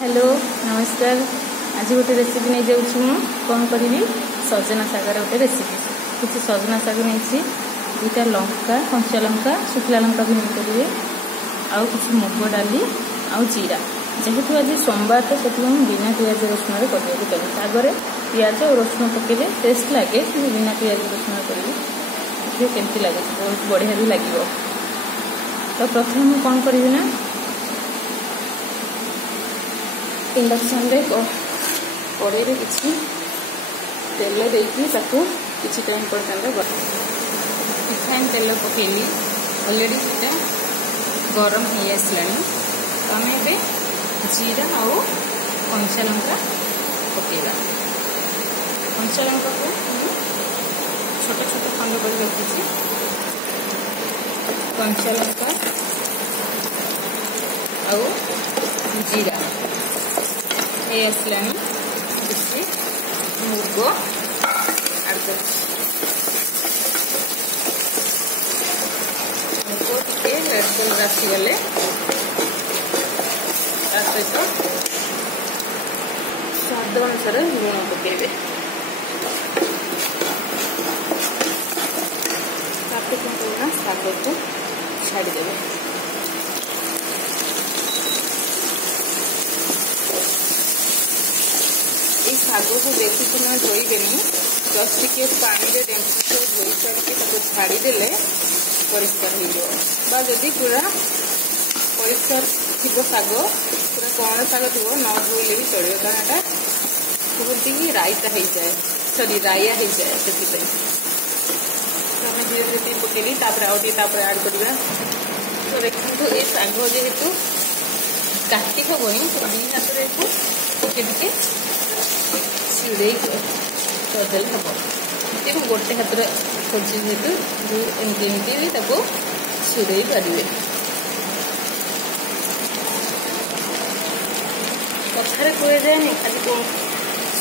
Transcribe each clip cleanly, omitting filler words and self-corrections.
Hello नमस्कार। आज गोटे रेसिपी नहीं जाऊँ कौन करी सजना शागर गोटे रेसिपी किसी सजना शाग नहीं दुईटा लंका कंचा लंका शुखला लंका भी नहीं करेंगे आउ किसी मुग डाली आउ जीरा जेहेतु आज सोमवार तो से बिना पियाज रसुण करने चाहिए शागर पियाज और रसुण पकेले टेस्ट लगे कि बिना पियाज रसुण करी केमती लगे बहुत बढ़िया भी लगे। तो प्रथम मुझे कौन करी ना इंडक्शन रे कड़े किसी तेल देकी किसी टाइम पर्यंत रिफाइन तेल पकेली ऑलरेडी से गरम हो आसला तो आम ए जीरा आउ कंचा लंका पकेगा। कंचा लंका को छोट छोट खंड कर रखी कंचा लंका आउ जीरा आसला किसी मुग आड कर मुग टे रेड कलर आसीगले सहित स्वाद अनुसार लुण पकेबे शाग को छाड़देवे। शाग को बेसी समय धोइबेनी जस्ट टिके पानी रे डेंसर धोई सारिके छाड़ीदेले परिष्कार हो जदि पूरा परिष्कार थी शाग पूरा कौन शाग थी न धोइले भी चलो कारण एटा कहते कि रायता हो जाए सॉरी राया हो जाए से धीरे धीरे पकेली आउटे आड करवा। तो देखो ये शाग जेहेतु काटी हेनी तो दी हाथ टिके चिड़े करदे हम गोटे हाथ खोजी जेहेतु एमती भी चिड़े पारे कथार कह जाए आज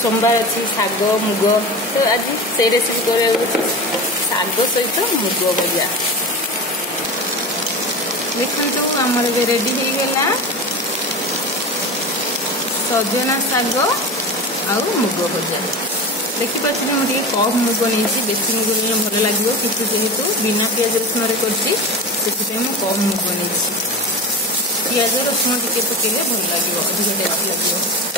सोमवार अच्छी शाग मुग तो आज से रेसिपी कर शाग सहित मुग भजा देखो आमर रेडी हो गला सजना शाग आउ मुग भजा देखिपे मुझे कम मुग नहीं बेसी मुग नहीं भल लगे कि जेहेतु बिना पियाज रसुण कर कम मुग नहीं पियाज रसुण टे पकेले भल लगे अधिक टेस्ट लगे।